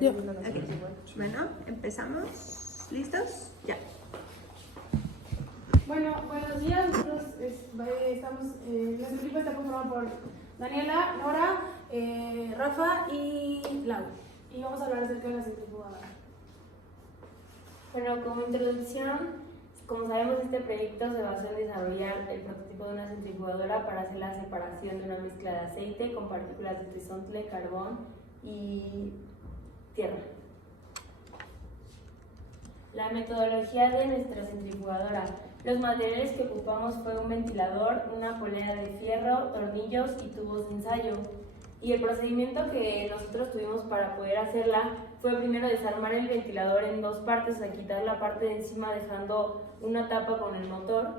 Ya. viendo la centrífuga. Bueno, empezamos. ¿Listos? Ya. Bueno, buenos días. Nosotros estamos, nuestro equipo está conformado por Daniela, Nora, Rafa y Lau. Y vamos a hablar acerca de la centrifugadora. Bueno, como introducción, como sabemos, este proyecto se basó en desarrollar el prototipo de una centrifugadora para hacer la separación de una mezcla de aceite con partículas de trisontle, carbón y tierra. La metodología de nuestra centrifugadora. Los materiales que ocupamos fue un ventilador, una polea de fierro, tornillos y tubos de ensayo. Y el procedimiento que nosotros tuvimos para poder hacerla fue primero desarmar el ventilador en dos partes, o sea, quitar la parte de encima dejando una tapa con el motor.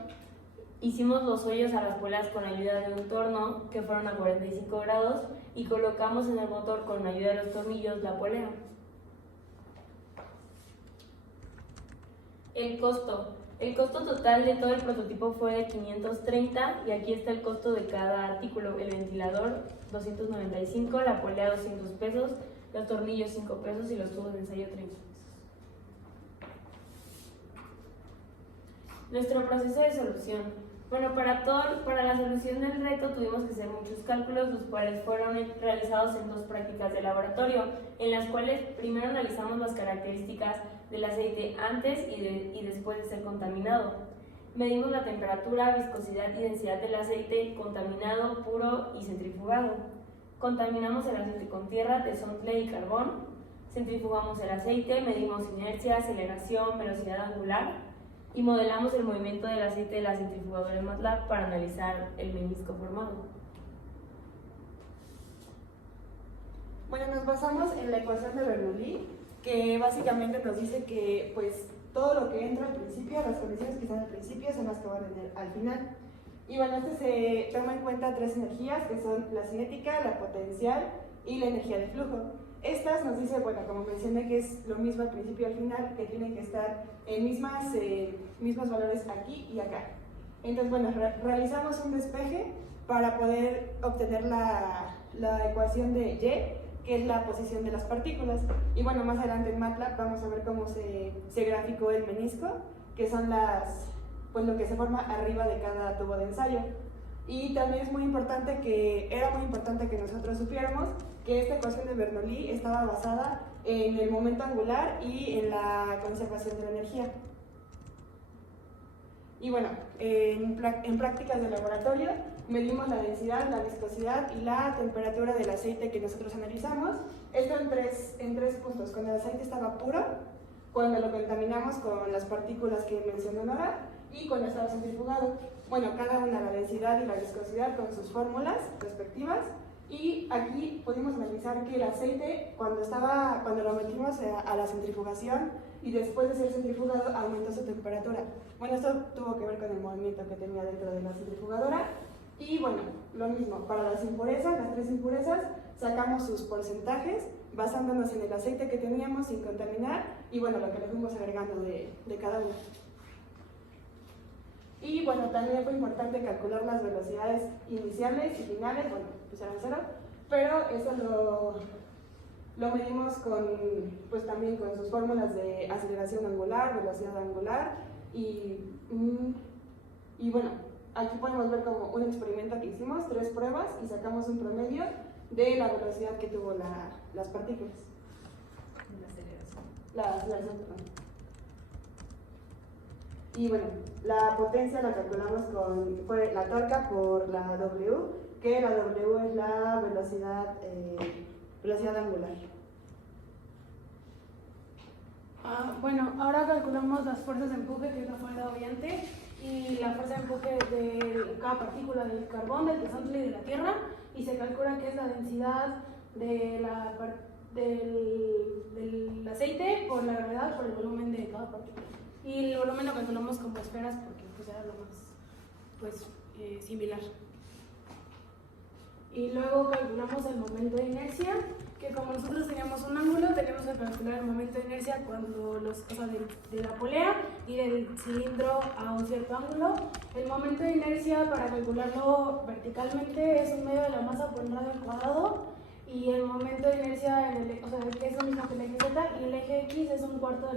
Hicimos los hoyos a las poleas con ayuda de un torno que fueron a 45 grados y colocamos en el motor con ayuda de los tornillos la polea. El costo. El costo total de todo el prototipo fue de 530 y aquí está el costo de cada artículo. El ventilador 295, la polea 200 pesos, los tornillos 5 pesos y los tubos de ensayo 30 pesos. Nuestro proceso de solución. Bueno, para la solución del reto tuvimos que hacer muchos cálculos, los cuales fueron realizados en dos prácticas de laboratorio, en las cuales primero analizamos las características del aceite antes y después de ser contaminado. Medimos la temperatura, viscosidad y densidad del aceite contaminado, puro y centrifugado. Contaminamos el aceite con tierra, trisontle y carbón. Centrifugamos el aceite, medimos inercia, aceleración, velocidad angular y modelamos el movimiento del aceite de la centrifugadora en MATLAB para analizar el menisco formado. Bueno, nos basamos en la ecuación de Bernoulli, que básicamente nos dice que pues todo lo que entra al principio, las condiciones que están al principio son las que van a tener al final. Y bueno, se toma en cuenta tres energías, que son la cinética, la potencial y la energía de flujo. Estas nos dice, bueno, como mencioné, que es lo mismo al principio y al final, que tienen que estar en mismos valores aquí y acá. Entonces, bueno, realizamos un despeje para poder obtener la ecuación de Y, que es la posición de las partículas. Y bueno, más adelante en MATLAB vamos a ver cómo se graficó el menisco, que son lo que se forma arriba de cada tubo de ensayo. Y también era muy importante que nosotros supiéramos que esta ecuación de Bernoulli estaba basada en el momento angular y en la conservación de la energía. Y bueno, en prácticas de laboratorio medimos la densidad, la viscosidad y la temperatura del aceite que nosotros analizamos. Esto en tres puntos. Cuando el aceite estaba puro, cuando lo contaminamos con las partículas que mencionó Nora y cuando estaba centrifugado. Bueno, cada una, la densidad y la viscosidad con sus fórmulas respectivas. Y aquí pudimos analizar que el aceite, cuando lo metimos a la centrifugación y después de ser centrifugado, aumentó su temperatura. Bueno, esto tuvo que ver con el movimiento que tenía dentro de la centrifugadora. Y bueno, lo mismo, para las impurezas, las tres impurezas, sacamos sus porcentajes basándonos en el aceite que teníamos sin contaminar y bueno, lo que le fuimos agregando de cada uno. Y bueno, también fue importante calcular las velocidades iniciales y finales, bueno, pues eran 0, pero eso lo medimos también con sus fórmulas de aceleración angular, velocidad angular y bueno, aquí podemos ver como un experimento que hicimos, 3 pruebas y sacamos un promedio de la velocidad que tuvo las partículas. La aceleración, perdón. Y bueno, la potencia la calculamos fue la torca por la W, que la W es la velocidad angular. Bueno, ahora calculamos las fuerzas de empuje, que es la fuerza obviante, y la fuerza de empuje de cada partícula del carbón, del trisontle y de la tierra, y se calcula que es la densidad del aceite por la gravedad por el volumen de cada partícula. Y el volumen lo calculamos como esferas porque pues era lo más similar. Y luego calculamos el momento de inercia, que como nosotros teníamos un ángulo, teníamos que calcular el momento de inercia cuando de la polea y del cilindro a un cierto ángulo. El momento de inercia, para calcularlo verticalmente, es 1/2 de la masa por un radio al cuadrado, y el momento de inercia, es lo mismo que el eje que x es un cuarto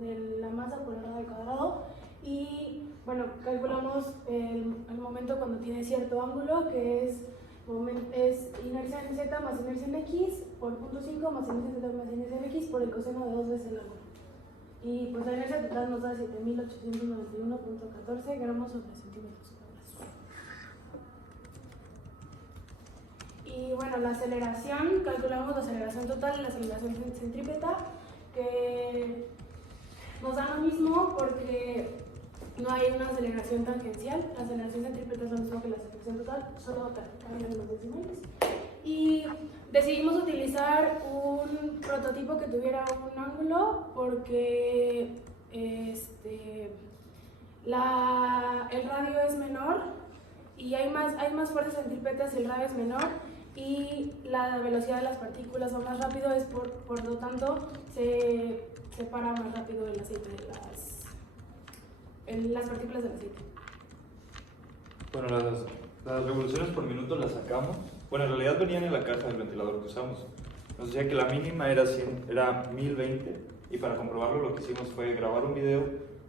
de la masa por el radio al cuadrado. Y bueno, calculamos el momento cuando tiene cierto ángulo, que es inercia en z más inercia en x por 0.5 más inercia en z más inercia en x por el coseno de 2 veces el ángulo. Y pues la inercia total nos da 7.891.14 gramos sobre centímetros cuadrados. Y bueno, la aceleración, calculamos la aceleración total y la aceleración centrípeta, que nos da lo mismo porque no hay una aceleración tangencial. La aceleración centrípeta es lo mismo que la aceleración total, solo cambian los decimales. Y decidimos utilizar un prototipo que tuviera un ángulo porque el radio es menor y hay más fuerzas centrípetas y el radio es menor, y la velocidad de las partículas va más rápido, por lo tanto se separa más rápido el aceite de las partículas del aceite. Bueno, las revoluciones por minuto las sacamos. Bueno, en realidad venían en la caja del ventilador que usamos. Nos decía que la mínima era 1020, y para comprobarlo lo que hicimos fue grabar un video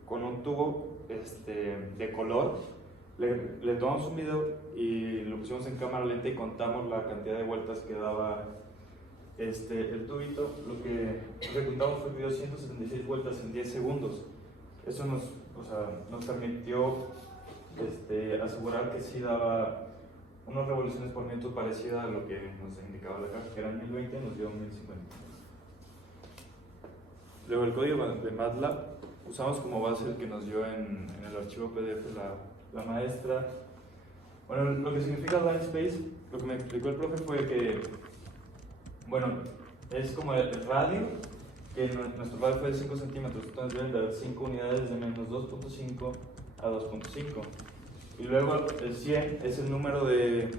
con un tubo de color. Le tomamos un video y lo pusimos en cámara lenta y contamos la cantidad de vueltas que daba el tubito. Lo que ejecutamos fue que dio 176 vueltas en 10 segundos. Eso nos permitió asegurar que sí daba unas revoluciones por minuto parecida a lo que nos indicaba la caja, que eran 1020, nos dio 1050. Luego el código de MATLAB usamos como base el que nos dio en el archivo PDF la maestra. Bueno, lo que significa line space, lo que me explicó el profe fue que, bueno, es como el radio, que nuestro radio fue de 5 centímetros, entonces deben de haber 5 unidades de menos 2.5 a 2.5. Y luego el 100 es el número de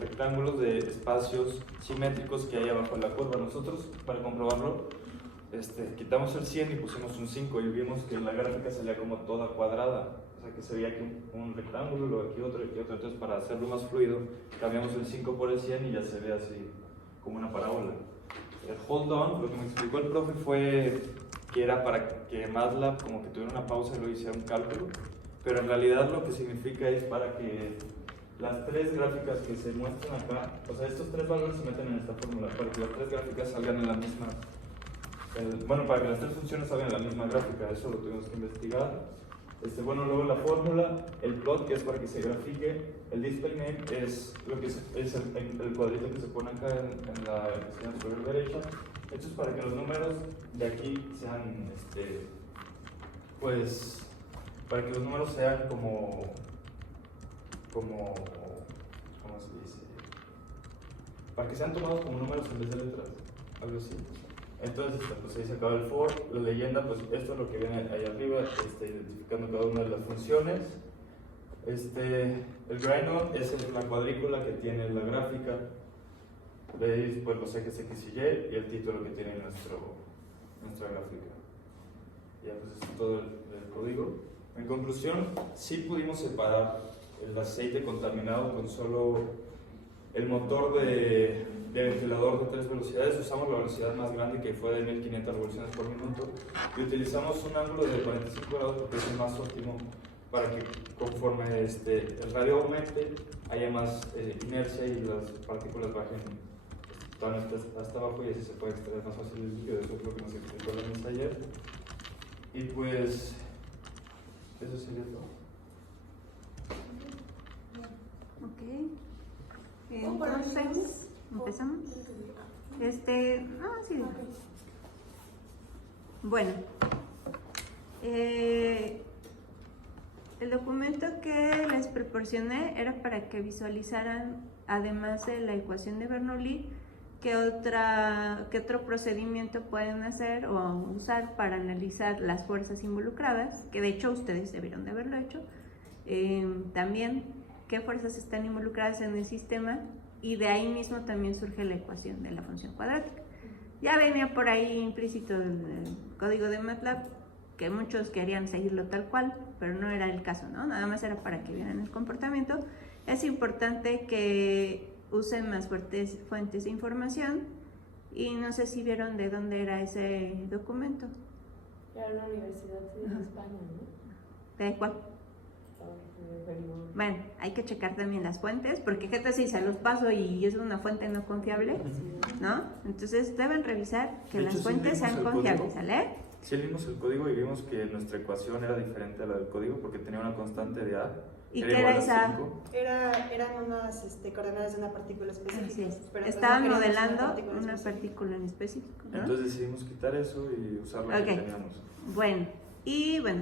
rectángulos, de espacios simétricos que hay abajo de la curva. Nosotros, para comprobarlo, quitamos el 100 y pusimos un 5, y vimos que la gráfica salía como toda cuadrada. O sea, que se veía aquí un rectángulo, luego aquí otro, aquí otro. Entonces, para hacerlo más fluido, cambiamos el 5 por el 100 y ya se ve así como una parábola. El hold on, lo que me explicó el profe fue que era para que MATLAB como que tuviera una pausa y luego hiciera un cálculo, pero en realidad lo que significa es para que las tres gráficas que se muestran acá, o sea, estos tres valores se meten en esta fórmula, para que las tres gráficas salgan en la misma, para que las tres funciones salgan en la misma gráfica. Eso lo tuvimos que investigar. Bueno, luego la fórmula, el plot, que es para que se grafique, el display name es lo que es el cuadrito que se pone acá en la esquina superior derecha. Esto es para que los números de aquí sean, para que los números sean ¿cómo se dice? Para que sean tomados como números en vez de letras, algo así. Entonces, pues ahí se acaba el for, la leyenda, pues esto es lo que viene ahí arriba, identificando cada una de las funciones. El grind on es la cuadrícula que tiene la gráfica, veis pues los ejes X y Y y el título que tiene nuestra gráfica. Ya pues eso es todo el código. En conclusión, sí pudimos separar el aceite contaminado con solo el motor de ventilador de 3 velocidades. Usamos la velocidad más grande, que fue de 1500 revoluciones por minuto, y utilizamos un ángulo de 45 grados porque es el más óptimo para que conforme el radio aumente haya más inercia y las partículas bajen hasta abajo, y así se puede extraer más fácil el líquido. Eso es lo que nos explicó la mesa ayer. Y pues eso sería todo. Ok. Entonces, ¿empezamos? Sí. Bueno, el documento que les proporcioné era para que visualizaran, además de la ecuación de Bernoulli, qué otro procedimiento pueden hacer o usar para analizar las fuerzas involucradas, que de hecho ustedes debieron de haberlo hecho. También qué fuerzas están involucradas en el sistema, y de ahí mismo también surge la ecuación de la función cuadrática. Ya venía por ahí implícito el código de MATLAB, que muchos querían seguirlo tal cual, pero no era el caso, ¿no? Nada más era para que vieran el comportamiento. Es importante que usen más fuentes de información Y no sé si vieron de dónde era ese documento. Era una universidad de España, ¿no? ¿De cuál? Bueno, hay que checar también las fuentes, porque qué tal si se los paso y es una fuente no confiable, ¿no? Entonces deben revisar que De las hecho, sí fuentes vimos sean el confiables, código. ¿sale? Sí leímos el código y vimos que nuestra ecuación era diferente a la del código porque tenía una constante de A. ¿Y era qué igual era a esa? 5. Eran unas coordenadas de una partícula específica. Así es. pero pues Estaban no queríamos modelando una específica. partícula en específico, ¿no? Entonces decidimos quitar eso y usar lo Ok. que teníamos. Bueno,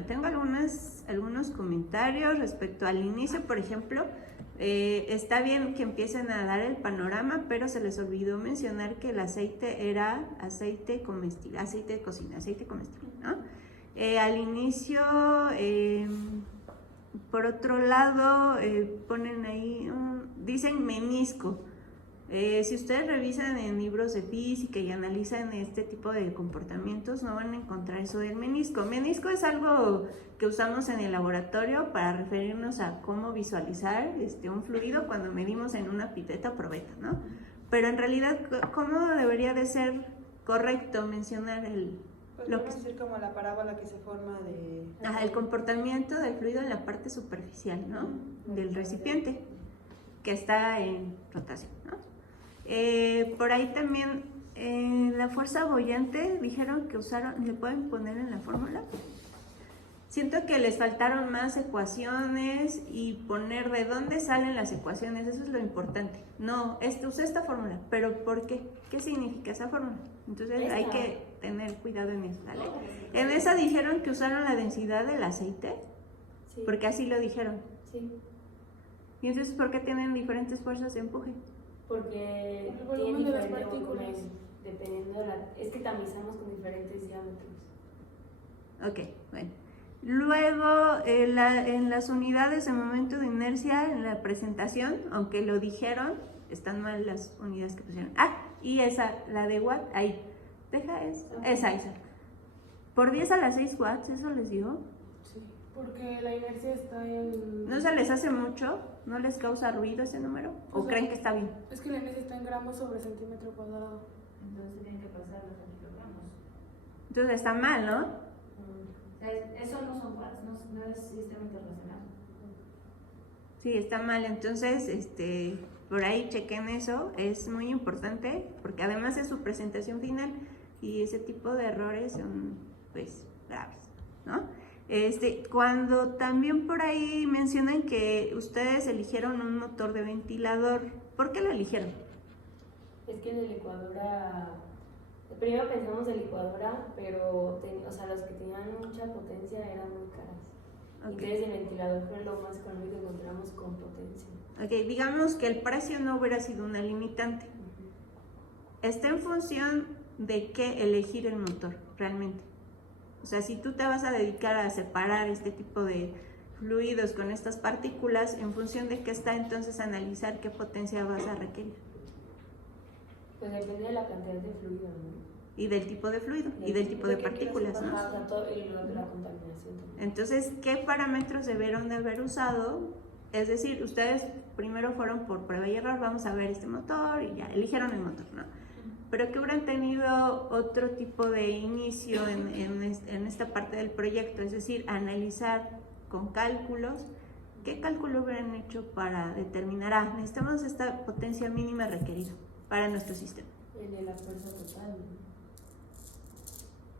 tengo algunos comentarios respecto al inicio, por ejemplo. Está bien que empiecen a dar el panorama, pero se les olvidó mencionar que el aceite era aceite comestible, aceite de cocina, aceite comestible, ¿no? Al inicio, por otro lado, ponen ahí, dicen menisco. Si ustedes revisan en libros de física y analizan este tipo de comportamientos, no van a encontrar eso del menisco. Menisco es algo que usamos en el laboratorio para referirnos a cómo visualizar un fluido cuando medimos en una pipeta o probeta, ¿no? Pero en realidad, ¿cómo debería de ser correcto mencionar Pues lo podemos que decir como la parábola que se forma de... el comportamiento del fluido en la parte superficial, ¿no? Del recipiente que está en rotación, ¿no? Por ahí también la fuerza boyante dijeron que usaron, ¿le pueden poner en la fórmula? Siento que les faltaron más ecuaciones y poner de dónde salen las ecuaciones, eso es lo importante. No, usé esta fórmula, pero ¿por qué? ¿Qué significa esa fórmula? Entonces hay que tener cuidado en eso, ¿vale? En esa dijeron que usaron la densidad del aceite, Sí. porque así lo dijeron. Sí. Y entonces, ¿por qué tienen diferentes fuerzas de empuje? Porque El volumen tiene de las diferente partículas. volumen, dependiendo de la... Es que tamizamos con diferentes diámetros. Ok, bueno. Luego, en las unidades de momento de inercia, en la presentación, aunque lo dijeron, están mal las unidades que pusieron. Y esa, la de watt, ahí. Deja esa. Por 10 a las 6 watts, ¿eso les dio? Sí, porque la inercia está en... ¿No se les hace mucho? ¿No les causa ruido ese número? ¿O Pues, creen que está bien? Es que la inercia está en gramos sobre centímetro cuadrado. Entonces tienen que pasarlos a kilogramos. Entonces está mal, ¿no? O sea, eso no son watts, no es sistema internacional. Sí, está mal. Entonces, por ahí chequen eso. Es muy importante porque además es su presentación final y ese tipo de errores son, pues, graves, ¿no? Cuando también por ahí mencionan que ustedes eligieron un motor de ventilador, ¿por qué lo eligieron? Es que en la licuadora... Primero pensamos en licuadora, pero o sea, los que tenían mucha potencia eran muy caras. Ok. Entonces el ventilador fue lo más económico que encontramos con potencia. Ok, digamos que el precio no hubiera sido una limitante. Está en función de qué elegir el motor, realmente. O sea, si tú te vas a dedicar a separar este tipo de fluidos con estas partículas, en función de qué está, entonces analizar qué potencia vas a requerir. Pues depende de la cantidad de fluido, ¿no? Y del tipo de fluido, y del tipo de partículas, ¿no? Ajá, o sea, todo, y luego de la contaminación también. Entonces, ¿qué parámetros debieron de haber usado? Es decir, ustedes primero fueron por prueba y error, vamos a ver este motor y ya, eligieron el motor, ¿no? Pero que hubieran tenido otro tipo de inicio en esta parte del proyecto, es decir, analizar con cálculos, ¿qué cálculo hubieran hecho para determinar, necesitamos esta potencia mínima requerida para nuestro sistema? El de la fuerza total, ¿no?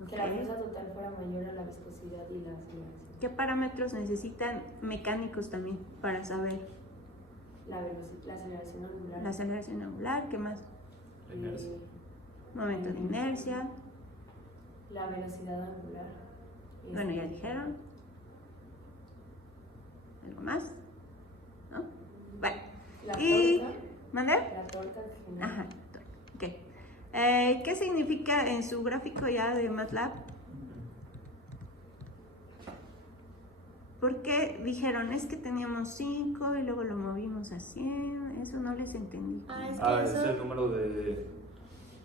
Que Ok. la fuerza total fuera mayor a la viscosidad y la aceleración. ¿Qué parámetros necesitan mecánicos también para saber La aceleración angular. la aceleración angular? ¿Qué más? La inercia. Momento de inercia. La velocidad angular. Bueno, ya dijeron. ¿Algo más? ¿No? Bueno. La Y- torca. ¿Mande? La torca general. Ajá. Ok. ¿Qué significa en su gráfico ya de MATLAB? ¿Por qué dijeron, es que teníamos 5 y luego lo movimos a 100? Eso no les entendí. Es que Es eso... el número de...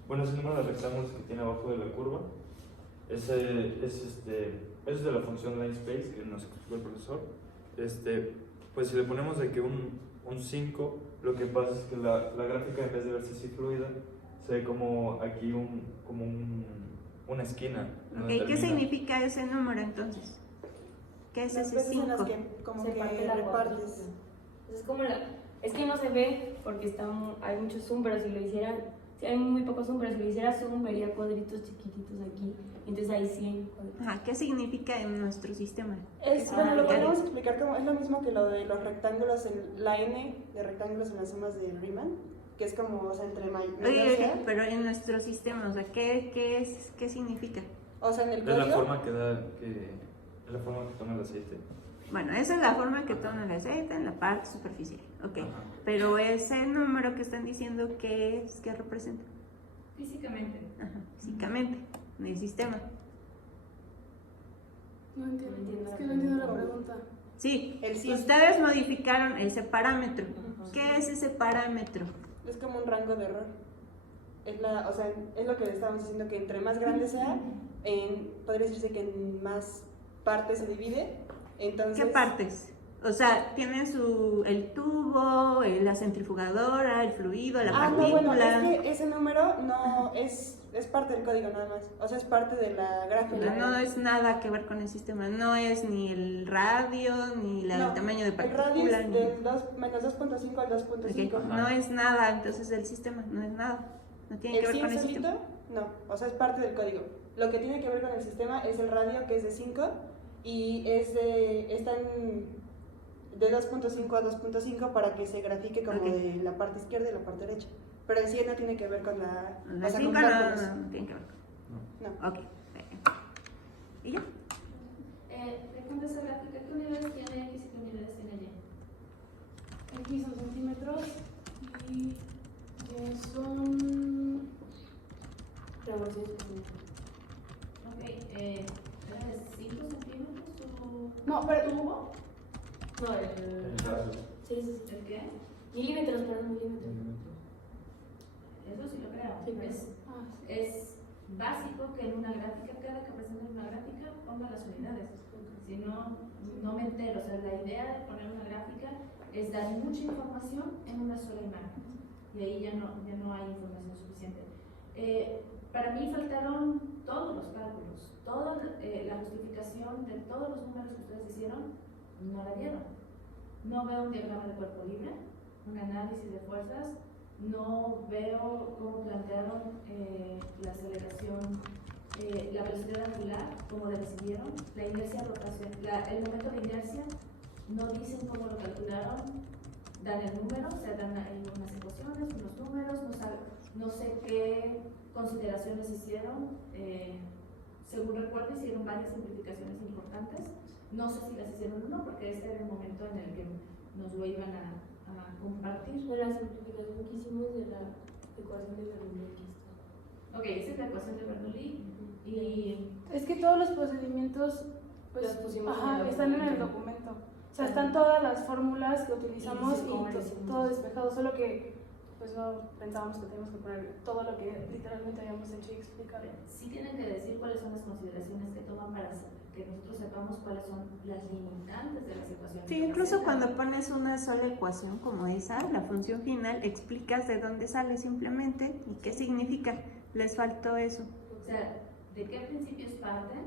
Bueno, es el número de rectángulos que tiene abajo de la curva. Eso es de la función line space que nos explicó el profesor. Pues si le ponemos de que un 5, lo que pasa es que la gráfica, en vez de verse así fluida, se ve como aquí una esquina. Ok, donde ¿qué termina. significa ese número entonces? ¿Qué es Las ese veces en las 5? que como Se que parte la repartes. cuadrícula. Es como es que no se ve porque hay mucho zoom, pero si lo hiciera, si hay muy poco zoom, pero si lo hiciera zoom vería cuadritos chiquititos aquí. Entonces hay 100 cuadritos. Ajá, ¿qué significa en nuestro sistema? Bueno, lo ya. podemos explicar como es lo mismo que lo de los rectángulos, la n de rectángulos en las sumas de Riemann, que es como, o sea, entre Oye, pero en nuestro sistema, o sea, ¿qué significa? o sea, en el Es la código. forma es la forma que toma el aceite. Bueno, esa es la forma que toma el aceite en la parte superficial, ok. Ajá. Pero ese número que están diciendo, ¿qué representa? Físicamente. Ajá, físicamente, en el sistema. No entiendo. No entiendo Es la que no entiendo la pregunta. pregunta. Sí, El 100. ustedes modificaron ese parámetro. Ajá. ¿Qué es ese parámetro? Es como un rango de error. O sea, es lo que le estábamos diciendo, que entre más grande sea, podría decirse que en más partes se divide. Entonces, ¿Qué partes? O sea, tiene el tubo, la centrifugadora, el fluido, la no, partícula. bueno, es que ese número no es parte del código nada más. O sea, es parte de la gráfica. No es nada que ver con el sistema, no es ni el radio, ni el tamaño de El radio partícula. es Ni... del menos 2.5 al 2.5. Ok, no es nada entonces del sistema, no es nada. No tiene que El ver con 100 el sistema. solito, no, o sea, es parte del código. Lo que tiene que ver con el sistema es el radio, que es de 5, y está de 2.5 a 2.5 para que se grafique como Ok. de la parte izquierda y la parte derecha. Pero el 100 no tiene que ver con la... La o sea, 5 con cálculos. no tiene que ver. No. Ok, perfecto. ¿Y ya? Recuerda esa gráfica, ¿qué unidades tiene X y qué unidades tiene Y? Aquí son centímetros y son... Revoluciones por minuto. Ok, ¿es 5 centímetros o...? No, pero tuvo. No, sí. ¿El qué? Milímetros, perdón, milímetros. Eso sí lo creo. Sí, pues. Es básico que en una gráfica, cada que presentes una gráfica, ponga las unidades. Si no, no me entero. O sea, la idea de poner una gráfica es dar mucha información en una sola imagen. Y ahí ya no hay información suficiente. Para mí faltaron todos los cálculos, toda la justificación de todos los números que ustedes hicieron, no la dieron. No veo un diagrama de cuerpo libre, un análisis de fuerzas, no veo cómo plantearon la aceleración, la velocidad angular, cómo la decidieron, la inercia rotación, el momento de inercia, no dicen cómo lo calcularon, dan el número, o sea, dan ahí unas ecuaciones, unos números, no sé qué consideraciones hicieron. Según recuerdo, hicieron varias simplificaciones importantes. No sé si las hicieron o no, porque este era el momento en el que nos lo iban a compartir. Fue la simplificación que hicimos de la ecuación de Bernoulli. Ok, esa es la ecuación de Bernoulli. Y Es que todos los procedimientos pues, Los pusimos en el están en el documento. documento. O sea, están todas las fórmulas que utilizamos Y y, cómo lo hicimos. todo despejado, solo que pues no pensábamos que teníamos que poner todo lo que literalmente habíamos hecho y explicar. sí tienen que decir cuáles son las consideraciones que toman para que nosotros sepamos cuáles son las limitantes de las ecuaciones. Sí, que incluso presentan. cuando pones una sola ecuación como esa, la función final, explicas de dónde sale simplemente y qué significa. Les faltó eso. O sea, ¿de qué principios parten?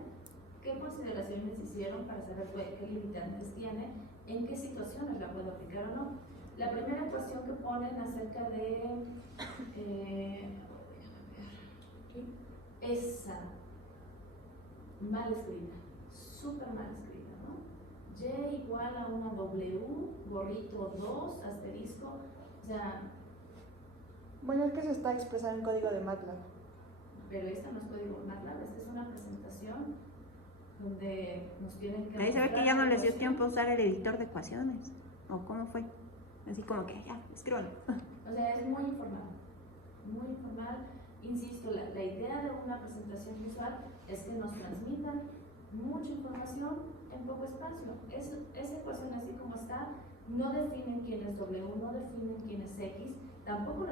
¿Qué consideraciones hicieron para saber qué limitantes tiene? ¿En qué situaciones la puedo aplicar o no? La primera ecuación que ponen acerca de esa mal escrita, súper mal escrita, ¿no? Y igual a una W, gorrito 2, asterisco, o sea, Bueno, es que eso está expresado en código de MATLAB. pero esta no es código MATLAB, esta es una presentación donde nos tienen que... Ahí se ve que mostrar ya no la les dio ecuación. tiempo a usar el editor de ecuaciones. ¿O cómo fue? Así como que ya, escríbanlo. O sea, es muy informal, muy informal. Insisto, la idea de una presentación visual es que nos transmitan mucha información en poco espacio. Esa ecuación así como está, no definen quién es W, no definen quién es X, tampoco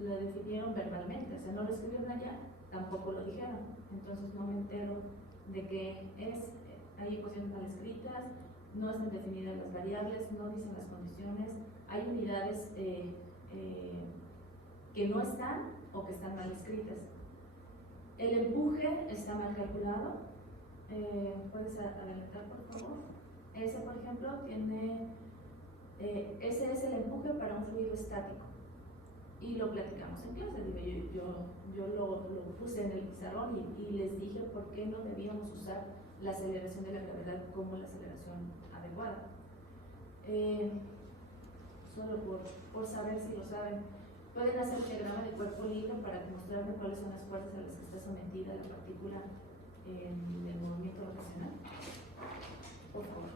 lo definieron verbalmente, o sea, no lo escribieron allá, tampoco lo dijeron. Entonces no me entero de que hay ecuaciones mal escritas, no están definidas las variables, no dicen las condiciones, hay unidades que no están o que están mal escritas. El empuje está mal calculado. ¿Puedes adelantar, por favor? Ese, por ejemplo, tiene... ese es el empuje para un fluido estático. Y lo platicamos en clase. Digo, yo lo puse en el pizarrón y les dije por qué no debíamos usar la aceleración de la gravedad como la aceleración adecuada. Solo por saber si lo saben. Pueden hacer el diagrama de cuerpo libre para mostrarme cuáles son las fuerzas a las que está sometida la partícula en el movimiento rotacional. Por favor.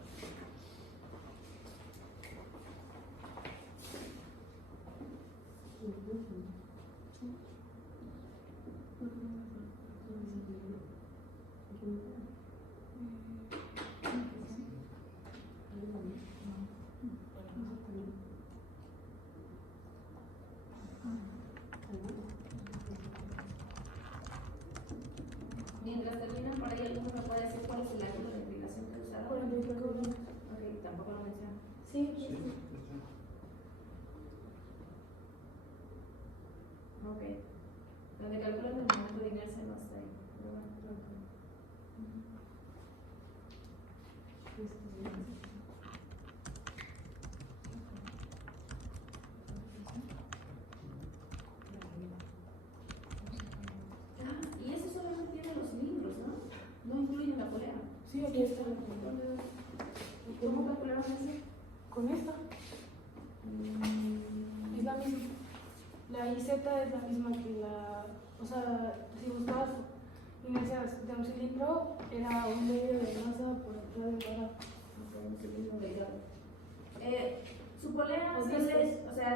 Mientras terminan por ahí, ¿alguno me puede decir cuál es el ángulo de inclinación que usaron? 45 grados. Ok, tampoco lo menciono. Sí. Ok. Donde calculan el momento de inercia no está ahí. Pero bueno. Y eso solamente tiene los cilindros, ¿no? No incluyen la polea. Sí, aquí está. ¿Cómo calcularon eso? Con esta. Es la misma. La IZ es la misma que la. O sea, si buscabas inercia de un cilindro, era un medio de masa por detrás del cuadrado. Su polea, Los sí discos. o sea,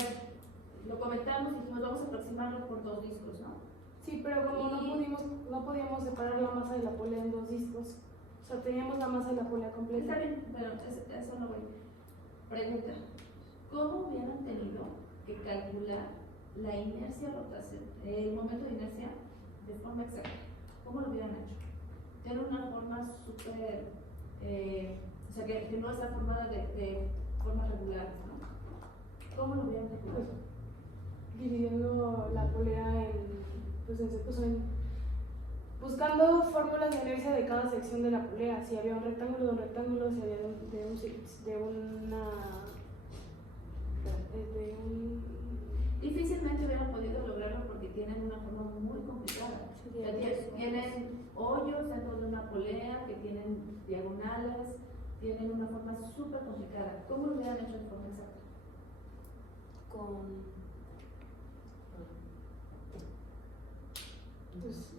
lo comentamos y dijimos vamos a aproximarlo por 2 discos, ¿no? Sí, pero como no podíamos separar la masa de la polea en 2 discos. O sea, teníamos la masa de la polea completa. Está bien, pero eso no voy. Pregunta, ¿cómo hubieran tenido que calcular la inercia rotación, el momento de inercia de forma exacta? ¿Cómo lo hubieran hecho? Tiene una forma súper, o sea, que no está formada de forma regular, ¿no? ¿Cómo lo hubieran calculado? Dividiendo la polea buscando fórmulas de inercia de cada sección de la polea. Si había un rectángulo, si había Difícilmente hubieran podido lograrlo porque tienen una forma muy complicada. Tienen hoyos dentro de una polea que tienen diagonales, tienen una forma súper complicada. ¿Cómo lo hubieran hecho de forma exacta?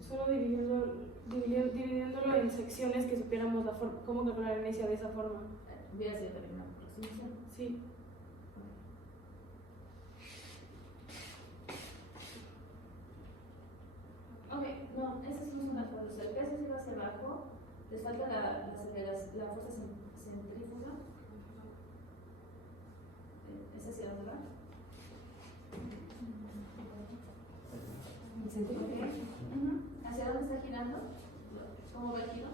Solo dividiéndolo en secciones que supiéramos cómo calcular la inercia de esa forma. Hubiera sido también una aproximación. Sí. Ok, no, esas no son las fuerzas. El peso se va hacia abajo, les falta la fuerza centrífuga. ¿Es hacia dónde va? ¿Hacia dónde está girando? ¿Cómo va el giro?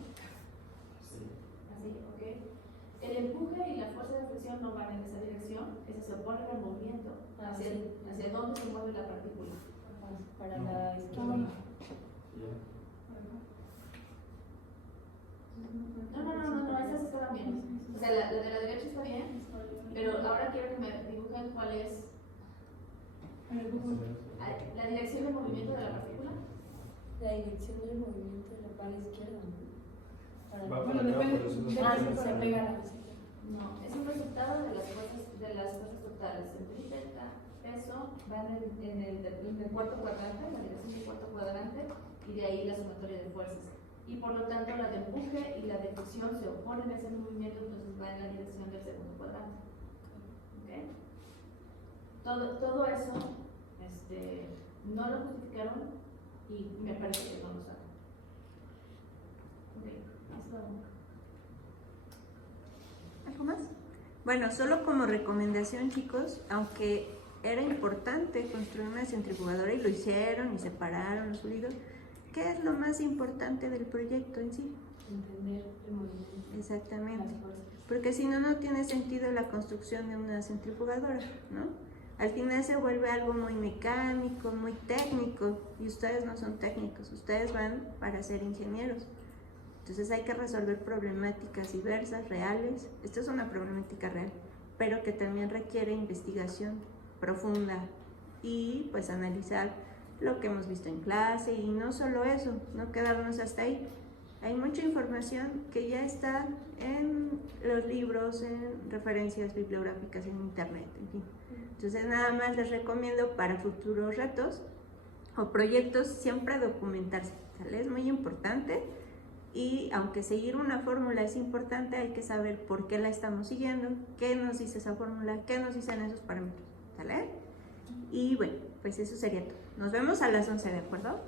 Así, ok. El empuje y la fuerza de fricción no van en esa dirección, esa se opone al movimiento. ¿Hacia dónde se mueve la partícula? Para la izquierda. No, esas estaban bien. O sea, la de la derecha está bien, pero ahora quiero que me dibujen cuál es la dirección de movimiento de la partícula. La dirección del movimiento de la par izquierda, ¿no? Va Bueno, para acá, depende. por eso no depende se se para- pega a la bicicleta. No, es un resultado de las fuerzas totales. Centrípeta, peso, van en el cuarto cuadrante, en la dirección del cuarto cuadrante, y de ahí la sumatoria de fuerzas. Y por lo tanto la de empuje y la de fricción se oponen a ese movimiento, entonces va en la dirección del segundo cuadrante. ¿Okay? Todo eso no lo justificaron y me parece que no lo saben. Okay, es lo único. ¿Algo más? Bueno, solo como recomendación, chicos, aunque era importante construir una centrifugadora y lo hicieron y separaron los fluidos, ¿qué es lo más importante del proyecto en sí? Entender el movimiento. Exactamente. Las fuerzas. Porque si no, no tiene sentido la construcción de una centrifugadora, ¿no? al final se vuelve algo muy mecánico, muy técnico, y ustedes no son técnicos, ustedes van para ser ingenieros. Entonces hay que resolver problemáticas diversas, reales. Esta es una problemática real, pero que también requiere investigación profunda y pues analizar lo que hemos visto en clase, y no solo eso, no quedarnos hasta ahí. Hay mucha información que ya está en los libros, en referencias bibliográficas en internet, en fin. Entonces nada más les recomiendo para futuros retos o proyectos siempre documentarse, ¿sale? Es muy importante, y aunque seguir una fórmula es importante, hay que saber por qué la estamos siguiendo, qué nos dice esa fórmula, qué nos dicen esos parámetros, ¿sale? Y bueno, pues eso sería todo. Nos vemos a las 11, ¿de acuerdo?